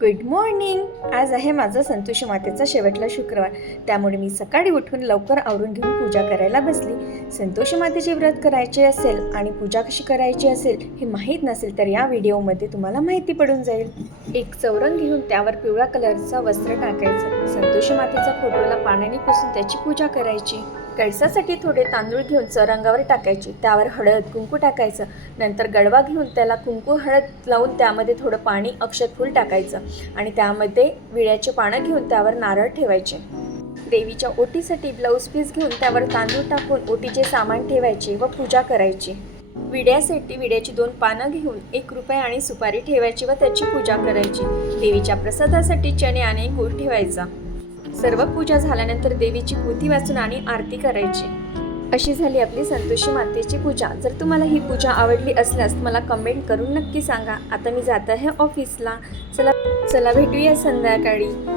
Good morning आज आहे माझा संतोषी मातेचा शेवटला शुक्रवार. त्यामुळे मी सकाळी उठून लवकर आवरून घेऊन पूजा करायला बसली. संतोषी मातेचे व्रत करायचे असेल आणि पूजा कशी करायची असेल हे माहीत नसेल तर या व्हिडिओमध्ये तुम्हाला माहिती पडून जाईल. एक चौरंग घेऊन त्यावर पिवळ्या कलरचं वस्त्र टाकायचं. संतोषी मातेचा फोटोला पाण्याने पुसून त्याची पूजा करायची. कळसासाठी थोडे तांदूळ घेऊन चौरंगावर टाकायचे. त्यावर हळद कुंकू टाकायचं. नंतर गडवा घेऊन त्याला कुंकू हळद लावून त्यामध्ये थोडं पाणी अक्षत फूल टाकायचं आणि त्यामध्ये विड्याचे पानं घेऊन त्यावर नारळ ठेवायचे. देवीच्या ओटीसाठी ब्लाऊज पीस घेऊन त्यावर तांदूळ टाकून ओटीचे सामान ठेवायचे व पूजा करायची. विड्यासाठी विड्याची दोन पानं घेऊन एक रुपये आणि सुपारी ठेवायची व त्याची पूजा करायची. देवीच्या प्रसादासाठी चणे आणि गुळ ठेवायचा. सर्व पूजा झाल्यानंतर देवीची पोथी वाचून आणि आरती करायची. अशी झाली आपली संतोषी मातेची पूजा. जर तुम्हाला ही पूजा आवडली असल्यास मला कमेंट करून नक्की सांगा. आता मी जात आहे ऑफिसला चला चला भेटूया संध्याकाळी.